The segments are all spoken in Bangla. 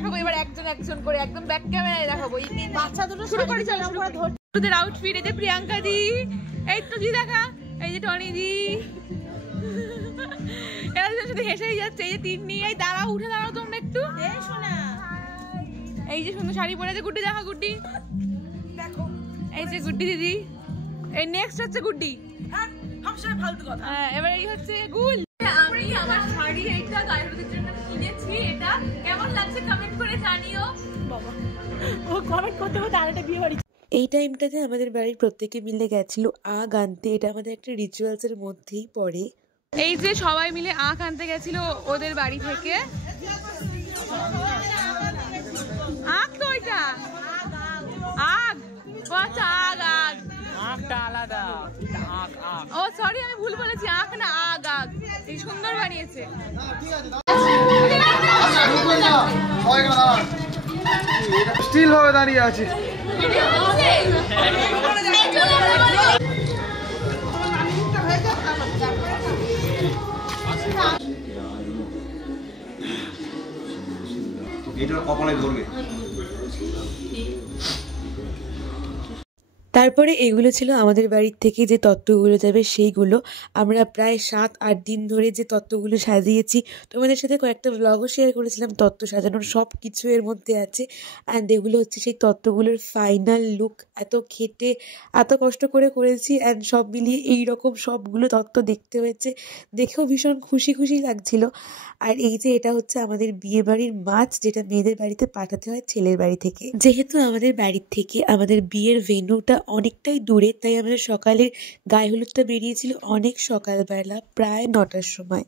দেখাবো এবার একজন একজন করে, একদম ব্যাক ক্যামেরায় দেখাবো। এই বাচ্চা দুটো শুরু করে চলো, ওদের আউটফিট। এই যে প্রিয়াঙ্কা দি, এই তো দি দেখা, এই যে টনি দি, এরা শুধু হেসেই যাচ্ছে। এই যে তিন্নি, এই দাঁড়াও, উঠে দাঁড়াও তোমরা একটু। এই যে সুন্দর শাড়ি পরে আছে গুড্ডি, দেখা গুড্ডি দেখো, এই যে গুড্ডি দিদি। এই নেক্সট হচ্ছে গুড্ডি। হ্যাঁ, এবার এই হচ্ছে গুল। আমি আমার শাড়ি এইটা গায়ে হলুদের জন্য কিনেছি, এটা কেমন লাগছে কমেন্ট করে জানিও। বাবা ও কমেন্ট করতে করতে আরেকটা বিয়ে বাড়ি। এই টাইমটাতে আমাদের বাড়ির প্রত্যেকে মিলে গেছিল আখ আনতে। এটা আমাদের একটা রিচুয়ালস এর মধ্যেই পড়ে। এই যে সবাই মিলে আখ আনতে গেছিল ওদের বাড়ি থেকে। আখ তো ওইটা আখ, ও আচ্ছা আগ আগ, আখটা আলাদা। ও সরি, আমি ভুল বলেছি, আখ না আগ আগ। এই সুন্দর বানিয়েছে। স্টিল ভাবে দাঁড়িয়ে আছে। এটা কপালে ধরবে। তারপরে এগুলো ছিল আমাদের বাড়ির থেকে যে তত্ত্বগুলো যাবে সেইগুলো। আমরা প্রায় 7-8 দিন ধরে যে তত্ত্বগুলো সাজিয়েছি, তোমাদের সাথে কয়েকটা ব্লগও শেয়ার করেছিলাম। তত্ত্ব সাজানোর সব কিছু এর মধ্যে আছে। অ্যান্ড এগুলো হচ্ছে সেই তত্ত্বগুলোর ফাইনাল লুক। এত খেটে এত কষ্ট করে করেছি, অ্যান্ড সব মিলিয়ে এইরকম সবগুলো তত্ত্ব দেখতে হয়েছে। দেখেও ভীষণ খুশি খুশি লাগছিল। আর এই যে এটা হচ্ছে আমাদের বিয়ে বাড়ির মাছ, যেটা মেয়েদের বাড়িতে পাঠাতে হয় ছেলের বাড়ি থেকে। যেহেতু আমাদের বাড়ির থেকে আমাদের বিয়ের ভেন্যুটা অনেকটাই দূরে, তাই আমাদের সকালের গায়ে হলুদটা বেরিয়েছিল অনেক সকালবেলা, প্রায় 9টার সময়।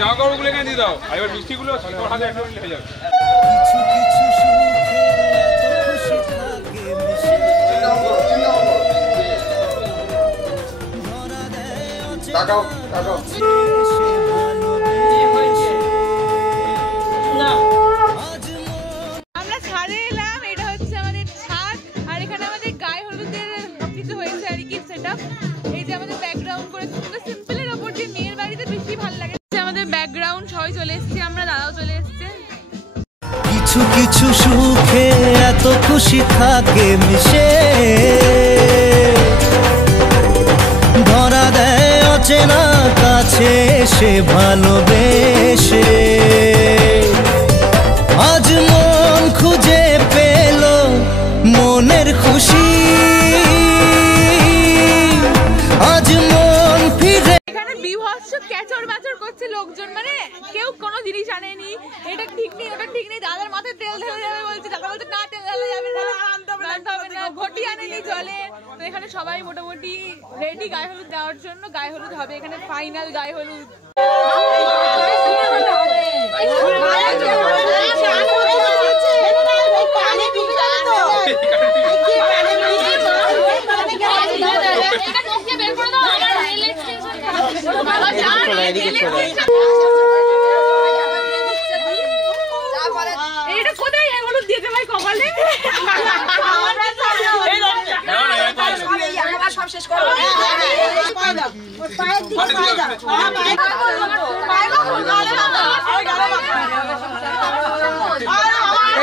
জামা কাপড়গুলো এখানে দিয়ে দাও, আর এবার মিষ্টিগুলো হাতে একটা নিয়ে যাবে। আমরা ছাদে এলাম। এটা হচ্ছে আমাদের ছাদ, আর এখানে আমাদের গায়ে হলুদের কিছু হয়েছে আর কি সেটআপ। এই যে আমাদের ব্যাকগ্রাউন্ড করে সুন্দর সিম্পলের ওপর দিয়ে মেয়ের বাড়িতে বেশি ভালো লাগে। আমাদের ব্যাকগ্রাউন্ড সবাই চলে এসেছে, আমরা দাদাও চলে এসেছে। কিছু কিছু সুখে এত খুশি থাকে মিশে, ধরা দেয় অচেনা কাছে সে ভালোবেসে। আজ মন খুঁজে পেল মনের খুশি, আজ মন ফিরে। এখানে বিভৎস ক্যাচর বাচর করছে লোকজন, মানে কেউ কোনো জিনিস আনেনি, এটা ঠিক নেই ওটা ঠিক নেই। দাদার মাথায় তেল ঢেলে যাবে বলছে, দাদা বলছে না তেল ঢেলে যাবে না, আনতে হবে না, ঘটি আনেনি জলে। তো এখানে সবাই মোটামুটি রেডি গায়ে হলুদ দেওয়ার জন্য। গায়ে হলুদ হবে এখানে, ফাইনাল গায়ে হলুদ। এটা কোথায় হলুদ দিতে ভাই কপালে? সব শেষ করো।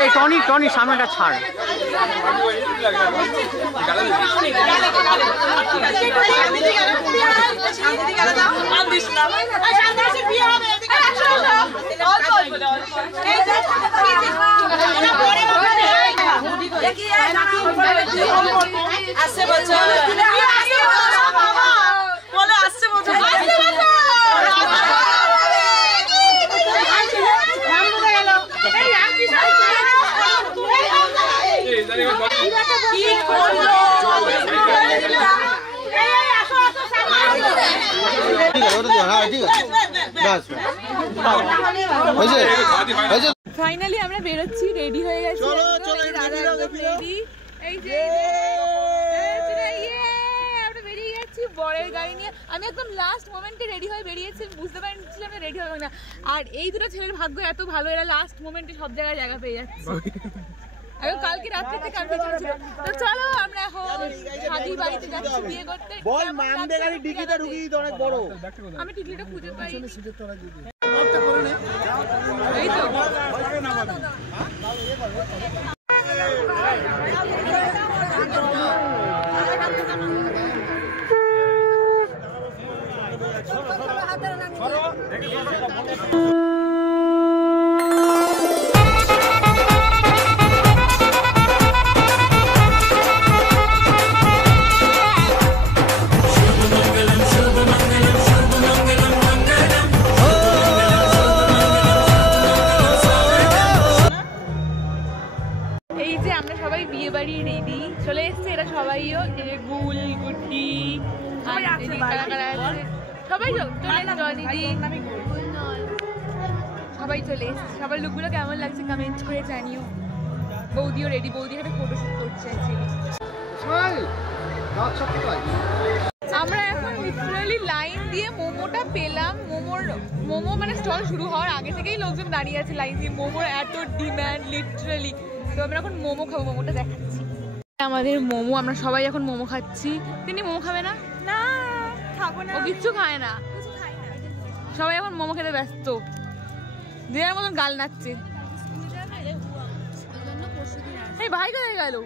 এই টনি টনি সামনেটা ছাড়। আসছে বছর বলে আসছে বছর ফাইনালি আমরা বেরোচ্ছি, রেডি হয়ে গেছি। রেডি, এই যে আমরা বেরিয়ে যাচ্ছি বরের গাড়ি নিয়ে। আমি একদম লাস্ট মোমেন্টে রেডি হয়ে বেরিয়েছি, বুঝতে পারছিলাম না রেডি হবে না। আর এই দুটো ছেলের ভাগ্য এত ভালো, এরা লাস্ট মোমেন্টে সব জায়গায় জায়গা পেয়ে যাচ্ছে। আমি কালকে রাত্রে থেকে কনফিউশন ছিল। তো চলো আমরা এখন শাদি বাড়িতে যাচ্ছি বিয়ে করতে। বল মামদে গাড়ি ডিকিটা ঢুকিয়ে দিতে অনেক বড়। আমি টিকলিটা খুঁজে পাই। এই তো রেডি চলে এসছে, এরা সবাইও গুল গুড্ডি সবাই সবাই চলে এসছে। সবার লুকগুলো কেমন লাগছে কমেন্ট করে জানিও। বৌদিও রেডি, বৌদি একটা ফটোশুট করছে। আমরা এখন লিটারালি লাইন দিয়ে মোমোটা পেলাম। মোমো মানে স্টল শুরু হওয়ার আগে থেকেই লোকজন দাঁড়িয়ে আছে লাইন দিয়ে। মোমোর এত ডিম্যান্ড লিটারালি। তো আমরা এখন মোমো খাবো, মোমোটা দেখাচ্ছি। আমাদের মোমো, আমরা সবাই এখন মোমো খাচ্ছি। তিনি মোমো খাবে না? না খাবো না, ও কিচ্ছু খায় না। সবাই এখন মোমো খেতে ব্যস্ত, যে যার মতন গাল নাচছে। এই ভাই কোথায় গেল?